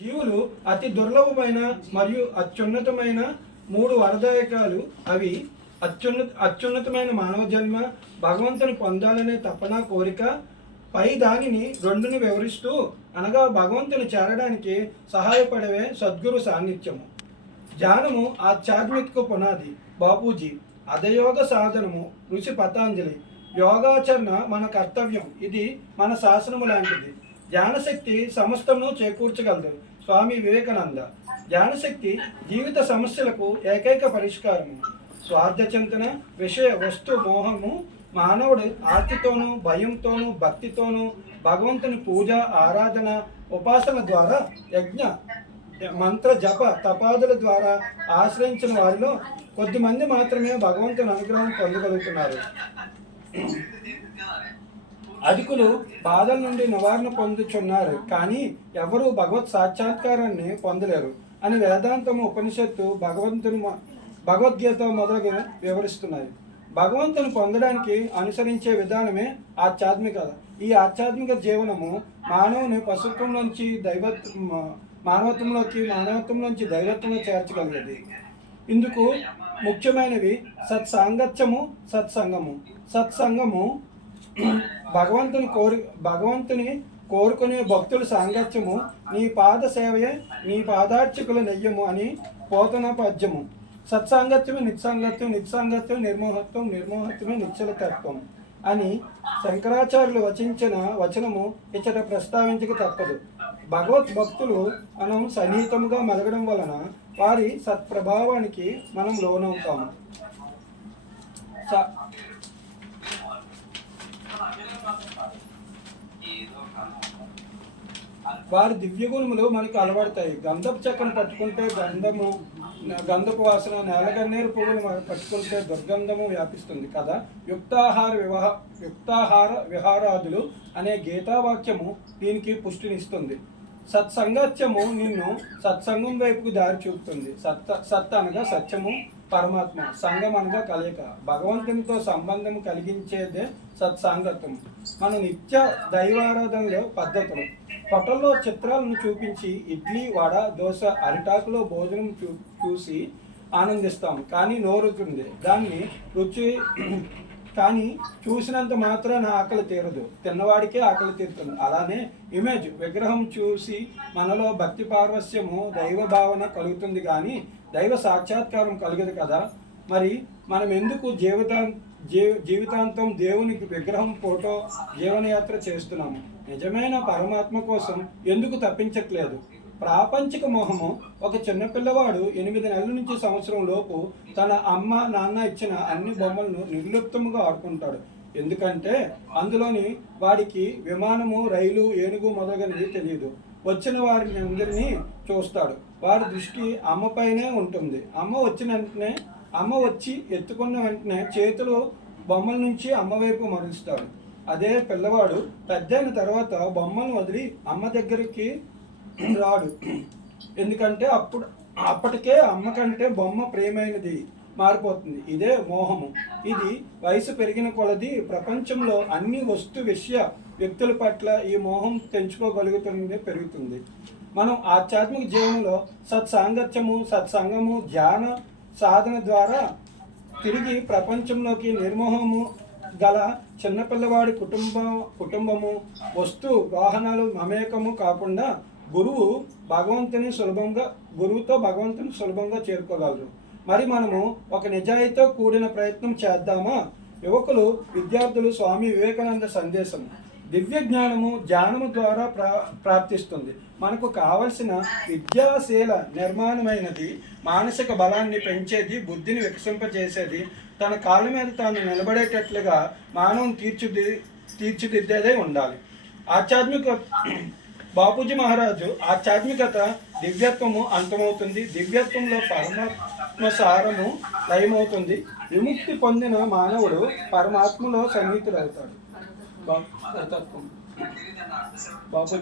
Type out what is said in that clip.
జీవులు అతి దుర్లభమైన మరియు అత్యున్నతమైన మూడు వరదాయకాలు. అవి అత్యున్నతమైన మానవ జన్మ, భగవంతుని పొందాలనే తపన కోరిక, పై దానిని రెండుని వివరిస్తూ అనగా భగవంతుని చేరడానికి సహాయపడవే సద్గురు సాన్నిధ్యము. ధ్యానము ఆధ్యాత్మిక పునాది బాపూజీ, అధయోగ సాధనము ఋషి పతాంజలి. యోగాచరణ మన కర్తవ్యం, ఇది మన శాసనము లాంటిది. ధ్యానశక్తి సమస్తమును చేకూర్చగలదు స్వామి వివేకానంద. ధ్యానశక్తి జీవిత సమస్యలకు ఏకైక పరిష్కారము. స్వార్థ చింతన, విషయ వస్తు మోహము మానవుడు ఆర్తితోనూ భయంతోనూ భక్తితోనూ భగవంతుని పూజ ఆరాధన ఉపాసన ద్వారా యజ్ఞ మంత్ర జప తపాదుల ద్వారా ఆశ్రయించిన వారిలో కొద్దిమంది మాత్రమే భగవంతుని అనుగ్రహం పొందగలుగుతున్నారు. అధికులు బాధల నుండి నివారణ పొందుచున్నారు, కానీ ఎవరు భగవత్ సాక్షాత్కారాన్ని పొందలేరు అని వేదాంతము ఉపనిషత్తు భగవద్గీత మొదలగు వివరిస్తున్నాయి. భగవంతుని పొందడానికి అనుసరించే విధానమే ఆధ్యాత్మికత. ఈ ఆధ్యాత్మిక జీవనము మానవుని పశుత్వంలోంచి మానవత్వంలోంచి దైవత్వంలో చేర్చగలిగేది. ఇందుకు ముఖ్యమైనవి సత్సాంగత్యము, సత్సంగము. సత్సంగము భగవంతుని కోరుకునే భక్తుల సాంగత్యము. నీ పాద సేవయే నీ పాదార్చకుల నెయ్యము అని పోతన పద్యము. సత్సాంగత్యమే నిత్సాంగత్యం, నిత్సాంగత్యం నిర్మోహత్వం, నిర్మోహత్వమే నిశ్చలతత్వం అని శంకరాచార్యులు వచించిన వచనము ఇచ్చట ప్రస్తావించక తప్పదు. భగవద్భక్తులు మనం సన్నిహితముగా మెలగడం వలన వారి సత్ప్రభావానికి మనం లోనవుతాము. వారి దివ్యగుణములు మనకు అలవడతాయి. గంధపు చెక్కను పట్టుకుంటే గంధపు వాసన, నేలగన్నేరు పువ్వులు పట్టుకుంటే దుర్గంధము వ్యాపిస్తుంది కదా. యుక్తాహార విహారాదులు అనే గీతావాక్యము దీనికి పుష్టినిస్తుంది. సత్సంగత్యము నిన్ను సత్సంగం వైపుకు దారి చూపుతుంది. సత్ అనగా సత్యము, పరమాత్మ, సంఘం అనగా కలయిక. భగవంతునితో సంబంధం కలిగించేదే సత్సాంగత్వం. మన నిత్య దైవారాధనలో పద్ధతులు. హోటల్లో చిత్రాలను చూపించి ఇడ్లీ, వడ, దోశ, అరిటాకులో భోజనం చూసి ఆనందిస్తాం, కానీ నోరుతుంది దాన్ని రుచి. కానీ చూసినంత మాత్రాన ఆకలి తీరదు, తిన్నవాడికే ఆకలి తీరుతుంది. అలానే ఇమేజ్ విగ్రహం చూసి మనలో భక్తి పార్వస్యము, దైవ భావన కలుగుతుంది, కానీ దైవ సాక్షాత్కారం కలగదు కదా. మరి మనం ఎందుకు జీవితాంతం దేవునికి విగ్రహం, ఫోటో, జీవనయాత్ర చేస్తున్నాము? నిజమైన పరమాత్మ కోసం ఎందుకు తప్పించట్లేదు? ప్రాపంచిక మోహము. ఒక చిన్నపిల్లవాడు 8 నెలల నుంచి సంవత్సరం లోపు తన అమ్మ నాన్న ఇచ్చిన అన్ని బొమ్మలను నిర్లిప్తముగా ఆడుకుంటాడు. ఎందుకంటే అందులోని వాడికి విమానము, రైలు, ఏనుగు మొదలగునవి తెలియదు. వచ్చిన వారిని అందరినీ చూస్తాడు. వారి దృష్టి అమ్మపైనే ఉంటుంది. అమ్మ వచ్చి ఎత్తుకున్న వెంటనే చేతులు బొమ్మల నుంచి అమ్మ వైపు మరుస్తాడు. అదే పిల్లవాడు పెద్దయిన తర్వాత బొమ్మను వదిలి అమ్మ దగ్గరికి రాడు. ఎందుకంటే అప్పటికే అమ్మ కంటే బొమ్మ ప్రియమైనది మారిపోతుంది. ఇదే మోహము. ఇది వయసు పెరిగిన కొలది ప్రపంచంలో అన్ని విషయ వ్యక్తుల పట్ల ఈ మోహం పెంచుకోగలుగుతుంది, పెరుగుతుంది. మనం ఆధ్యాత్మిక జీవనంలో సత్సాంగత్యము, సత్సంగము, ధ్యాన సాధన ద్వారా తిరిగి ప్రపంచంలోకి నిర్మోహము గల చిన్నపిల్లవాడి కుటుంబము, వస్తు వాహనాలు మమేకము కాకుండా గురువుతో భగవంతుని సులభంగా చేరుకోగలరు. మరి మనము ఒక నిజాయితీతో కూడిన ప్రయత్నం చేద్దామా? యువకులు, విద్యార్థులు స్వామి వివేకానంద సందేశం. దివ్య జ్ఞానము ధ్యానము ద్వారా ప్రాప్తిస్తుంది. మనకు కావలసిన విద్యాశీల నిర్మాణమైనది, మానసిక బలాన్ని పెంచేది, బుద్ధిని వికసింపచేసేది, తన కాళ్ళ మీద తాను నిలబడేటట్లుగా మానవుని తీర్చిదిద్దేదే ఉండాలి. బాపూజీ మహారాజు ఆధ్యాత్మికత దివ్యత్వము అంతమవుతుంది. దివ్యత్వంలో పరమాత్మ సారము లయమవుతుంది. విముక్తి పొందిన మానవుడు పరమాత్మలో సన్నిహితుడవుతాడు. బాపూజీ